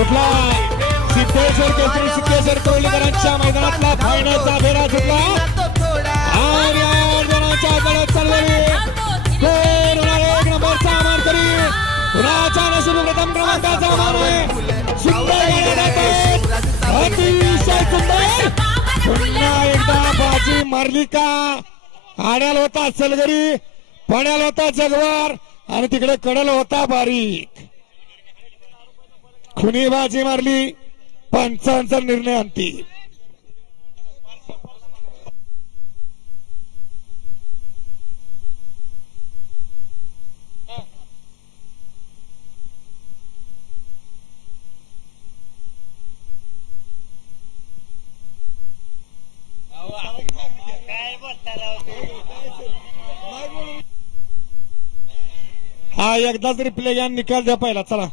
सुटला सिद्धेश्वर केसरी सिद्धेश्वर कोहलीकरांच्या मैदानातला फायनलचा फेरा सुटला आणि चाललेली कोण होणार एक नंबरचा प्रथम क्रमांकाचा आहे. सुंदर अतिशय सुंदर. पुन्हा एकदा बाजी मारली का? आण्याल होता सलगरी पण्याल होता जगवार आणि तिकडे कडल होता बारीक. खुनी बाजी मारली पंचांचा निर्णय अंतिम. हा एकदाच रिप्ले घ्या निकाल द्या पहिला चला.